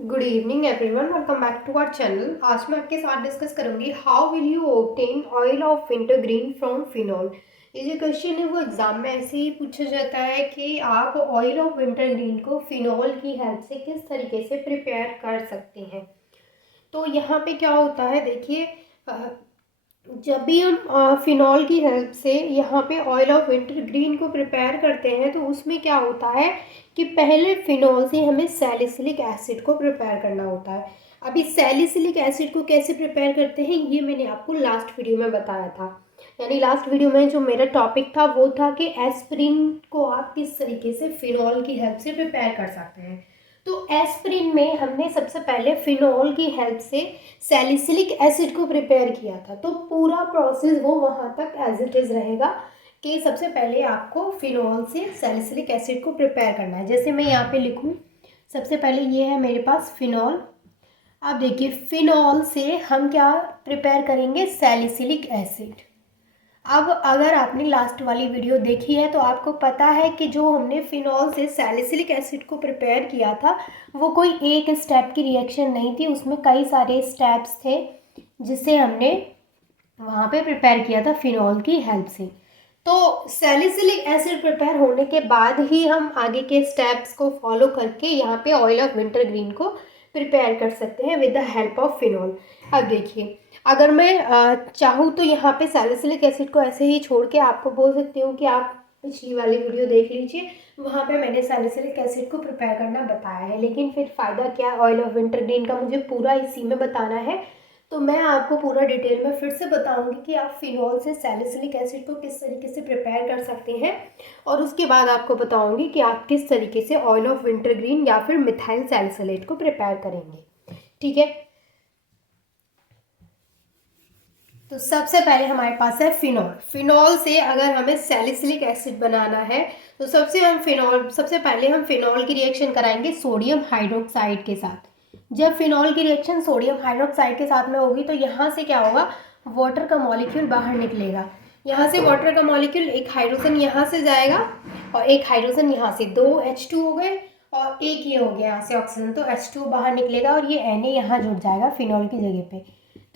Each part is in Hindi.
Good evening everyone, welcome back to our channel. आज मैं आपके साथ डिस्कस करूंगी how will you obtain oil of wintergreen from phenol. ये जो क्वेश्चन है वो एग्जाम में ऐसे ही पूछा जाता है कि आप ऑयल ऑफ विंटरग्रीन को फिनॉल की हेल्प से किस तरीके से प्रिपेयर कर सकते हैं। तो यहाँ पे क्या होता है, देखिए, जब भी हम फिनॉल की हेल्प से यहाँ पे ऑयल ऑफ विंटरग्रीन को प्रिपेयर करते हैं तो उसमें क्या होता है कि पहले फिनॉल से हमें सैलिसिलिक एसिड को प्रिपेयर करना होता है। अभी सैलिसिलिक एसिड को कैसे प्रिपेयर करते हैं ये मैंने आपको लास्ट वीडियो में बताया था। यानी लास्ट वीडियो में जो मेरा टॉपिक था वो था कि एस्पिरिन को आप किस तरीके से फिनॉल की हेल्प से प्रिपेयर कर सकते हैं। तो एस्पिरिन में हमने सबसे पहले फिनॉल की हेल्प से सैलिसिलिक एसिड को प्रिपेयर किया था। तो पूरा प्रोसेस वो वहाँ तक एज इट इज़ रहेगा कि सबसे पहले आपको फिनॉल से सैलिसिलिक एसिड को प्रिपेयर करना है। जैसे मैं यहाँ पे लिखूँ, सबसे पहले ये है मेरे पास फिनॉल। अब देखिए, फिनॉल से हम क्या प्रिपेयर करेंगे, सैलिसिलिक एसिड। अब अगर आपने लास्ट वाली वीडियो देखी है तो आपको पता है कि जो हमने फिनॉल से सैलिसिलिक एसिड को प्रिपेयर किया था वो कोई एक स्टेप की रिएक्शन नहीं थी, उसमें कई सारे स्टेप्स थे जिसे हमने वहाँ पे प्रिपेयर किया था फिनॉल की हेल्प से। तो सैलिसिलिक एसिड प्रिपेयर होने के बाद ही हम आगे के स्टेप्स को फॉलो करके यहाँ पे ऑयल ऑफ विंटरग्रीन को प्रिपेयर कर सकते हैं with the help of phenol. अब देखिए, अगर मैं चाहूँ तो यहाँ पे सैलिसिलिक एसिड को ऐसे ही छोड़ के आपको बोल सकती हूँ कि आप पिछली वाली वीडियो देख लीजिए, वहाँ पे मैंने सैलिसिलिक एसिड को प्रिपेयर करना बताया है। लेकिन फिर फ़ायदा क्या, ऑयल ऑफ विंटरग्रीन का मुझे पूरा इसी में बताना है, तो मैं आपको पूरा डिटेल में फिर से बताऊंगी कि आप फिनॉल से सैलिसिलिक एसिड को किस तरीके से प्रिपेयर कर सकते हैं। और उसके बाद आपको बताऊंगी कि आप किस तरीके से ऑयल ऑफ विंटरग्रीन या फिर मिथाइल सैलिसिलेट को प्रिपेयर करेंगे। ठीक है, तो सबसे पहले हमारे पास है फिनॉल। फिनॉल से अगर हमें सैलिसिलिक एसिड बनाना है तो सबसे पहले हम फिनॉल की रिएक्शन कराएंगे सोडियम हाइड्रोक्साइड के साथ। जब फिनॉल की रिएक्शन सोडियम हाइड्रोक्साइड के साथ में होगी तो यहाँ से क्या होगा, वाटर का मॉलिक्यूल बाहर निकलेगा। यहाँ से वाटर का मॉलिक्यूल, एक हाइड्रोजन यहाँ से जाएगा और एक हाइड्रोजन यहाँ से, दो H2 हो गए और एक ये हो गया यहाँ से ऑक्सीजन, तो H2 बाहर निकलेगा और ये Na यहाँ जुड़ जाएगा फिनॉल की जगह पे।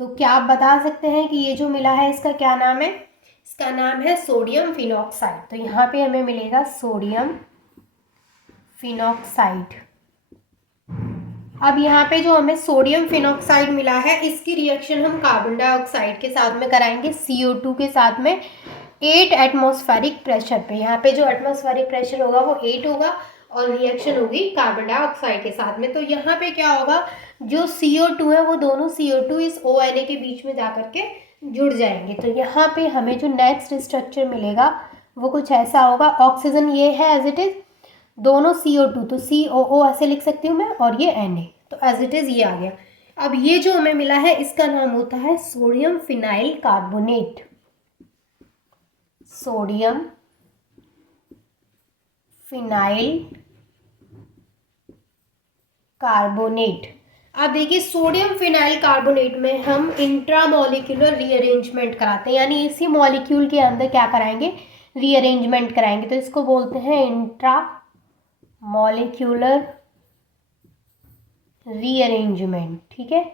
तो क्या आप बता सकते हैं कि ये जो मिला है इसका क्या नाम है, इसका नाम है सोडियम फिनॉक्साइड। तो यहाँ पे हमें मिलेगा सोडियम फिनॉक्साइड। अब यहाँ पे जो हमें सोडियम फिनॉक्साइड मिला है इसकी रिएक्शन हम कार्बन डाइऑक्साइड के साथ में कराएंगे, CO2 के साथ में 8 एटमॉस्फेरिक प्रेशर पे। यहाँ पे जो एटमॉस्फेरिक प्रेशर होगा वो 8 होगा और रिएक्शन होगी कार्बन डाइऑक्साइड के साथ में। तो यहाँ पे क्या होगा, जो CO2 है वो दोनों CO2 इस ONA के बीच में जा करके जुड़ जाएंगे। तो यहाँ पे हमें जो नेक्स्ट स्ट्रक्चर मिलेगा वो कुछ ऐसा होगा। ऑक्सीजन ये है एज इट इज़, दोनों CO2 तो COO ऐसे लिख सकती हूँ मैं, और ये Na, तो एज इट इज़ ये आ गया। अब ये जो हमें मिला है इसका नाम होता है sodium phenyl carbonate. Sodium phenyl carbonate. अब देखिए, सोडियम फिनाइल कार्बोनेट में हम इंट्रामोलिक्यूलर रीअरेंजमेंट कराते हैं, यानी इसी मॉलिक्यूल के अंदर क्या कराएंगे, रीअरेंजमेंट कराएंगे। तो इसको बोलते हैं इंट्रा मॉलिक्यूलर रीअरेंजमेंट। ठीक है,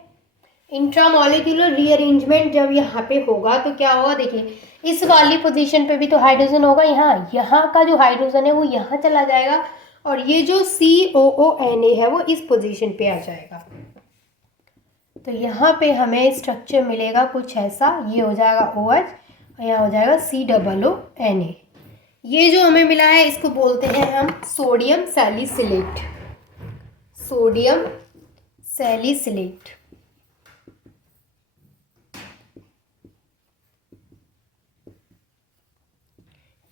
इंट्रामोलिक्यूलर रीअरेंजमेंट जब यहाँ पे होगा तो क्या होगा, देखिए इस वाली पोजीशन पे भी तो हाइड्रोजन होगा, यहाँ का जो हाइड्रोजन है वो यहाँ चला जाएगा और ये जो COONA है वो इस पोजीशन पे आ जाएगा। तो यहाँ पे हमें स्ट्रक्चर मिलेगा कुछ ऐसा, ये हो जाएगा OH और यहाँ हो जाएगा COONA। ये जो हमें मिला है इसको बोलते हैं हम सोडियम सैलिसिलेट। Sodium salicylate.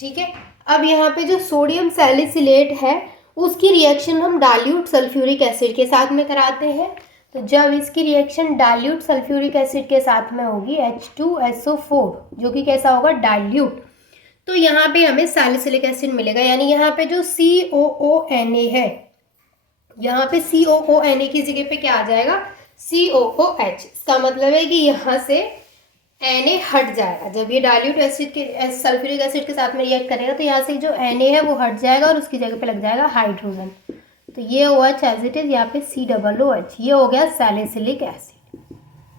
ठीक है, अब यहाँ पे जो सोडियम सैलिसिलेट है उसकी रिएक्शन हम डाइल्यूट सल्फ्यूरिक एसिड के साथ में कराते हैं। तो जब इसकी रिएक्शन डाइल्यूट सल्फ्यूरिक एसिड के साथ में होगी H2SO4, जो कि कैसा होगा, डाइल्यूट, तो यहाँ पे हमें सैलिसिलिक एसिड मिलेगा। यानी यहाँ पे जो COONA है, यहाँ पे COONA की जगह पे क्या आ जाएगा, COOH। इसका मतलब है कि यहाँ से Na हट जाएगा। जब ये डाइल्यूट एसिड के सल्फ्यूरिक एसिड के साथ में रिएक्ट करेगा तो यहाँ से जो Na है वो हट जाएगा और उसकी जगह पे लग जाएगा हाइड्रोजन। तो ये OH एज इट इज़, यहाँ पे COOH, ये हो गया सैलिसिलिक एसिड।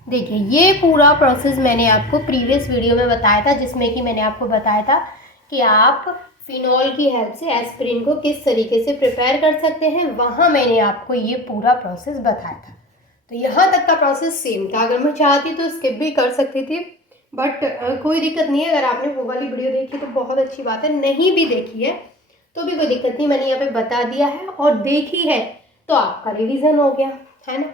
देखिए ये पूरा प्रोसेस मैंने आपको प्रीवियस वीडियो में बताया था, जिसमें कि मैंने आपको बताया था कि आप फिनॉल की हेल्प से एस्पिरिन को किस तरीके से प्रिपेयर कर सकते हैं। वहाँ मैंने आपको ये पूरा प्रोसेस बताया था। तो यहाँ तक का प्रोसेस सेम था। अगर मैं चाहती तो स्किप भी कर सकती थी, बट कोई दिक्कत नहीं है। अगर आपने वो वाली वीडियो देखी तो बहुत अच्छी बात है, नहीं भी देखी है तो भी कोई दिक्कत नहीं, मैंने यहाँ पे बता दिया है। और देखी है तो आपका रिवीजन हो गया, है ना।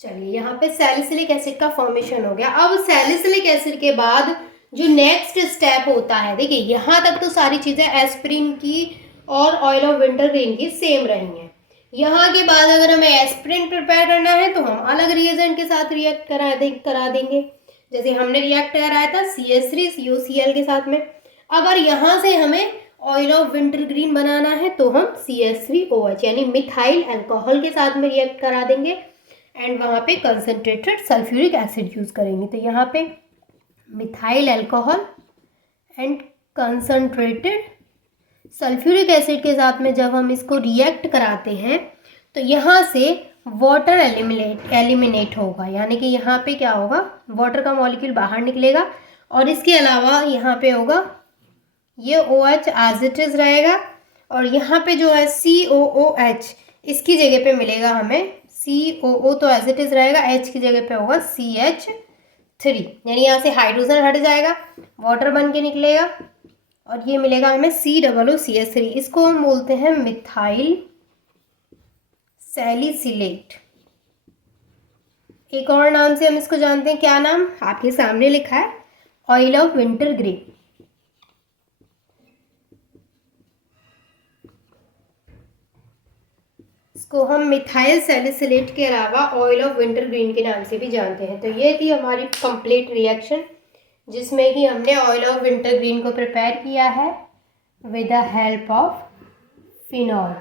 चलिए यहाँ पे सैलिसिलिक एसिड का फॉर्मेशन हो गया। अब सैलिसिलिक एसिड के बाद जो नेक्स्ट स्टेप होता है, देखिए यहाँ तक तो सारी चीज़ें एस्पिरिन की और ऑयल ऑफ विंटरग्रीन की सेम रही हैं। यहाँ के बाद अगर हमें एस्पिरिन प्रिपेयर करना है तो हम अलग रिएजेंट के साथ रिएक्ट करा देंगे। जैसे हमने रिएक्ट कराया था CH3COCl के साथ में। अगर यहाँ से हमें ऑयल ऑफ विंटरग्रीन बनाना है तो हम CH3OH यानी मिथाइल अल्कोहल के साथ में रिएक्ट करा देंगे एंड वहाँ पे कंसनट्रेटेड सल्फ्यूरिक एसिड यूज़ करेंगे। तो यहाँ पे methyl alcohol and concentrated sulphuric acid के साथ में जब हम इसको रिएक्ट कराते हैं तो यहाँ से वाटर एलिमिनेट होगा, यानी कि यहाँ पे क्या होगा, वाटर का मॉलिक्यूल बाहर निकलेगा। और इसके अलावा यहाँ पे होगा ये OH एज इट इज़ रहेगा, और यहाँ पे जो है COOH इसकी जगह पे मिलेगा हमें COO, तो एज इट इज़ रहेगा, H की जगह पे होगा CH3, यानी यहाँ से हाइड्रोजन हट जाएगा, वाटर बन के निकलेगा और ये मिलेगा हमें COOCH3। इसको हम बोलते हैं मिथाइल सैलिसिलेट। एक और नाम से हम इसको जानते हैं, क्या नाम आपके सामने लिखा है, ऑयल ऑफ विंटरग्रीन। इसको हम मिथाइल सैलिसिलेट के अलावा ऑयल ऑफ विंटरग्रीन के नाम से भी जानते हैं। तो ये थी हमारी कंप्लीट रिएक्शन, जिसमें कि हमने ऑयल ऑफ विंटरग्रीन को प्रिपेयर किया है with the help of phenol.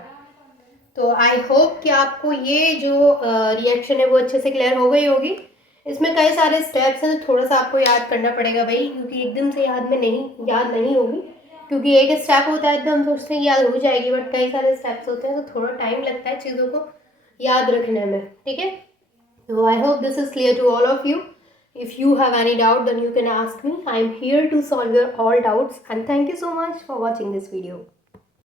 तो आई होप कि आपको ये जो रिएक्शन है वो अच्छे से क्लियर हो गई होगी। इसमें कई सारे स्टेप्स हैं, तो थोड़ा सा आपको याद करना पड़ेगा भाई, क्योंकि एकदम से याद नहीं होगी, क्योंकि एक स्टेप होता है तो हम सोचते हैं याद हो जाएगी, बट कई सारे स्टेप्स होते हैं तो थोड़ा टाइम लगता है चीज़ों को याद रखने में, ठीक है। तो I hope this is clear to all of you. If you have any doubt, then you can ask me. I am here to solve your all doubts, and thank you so much for watching this video.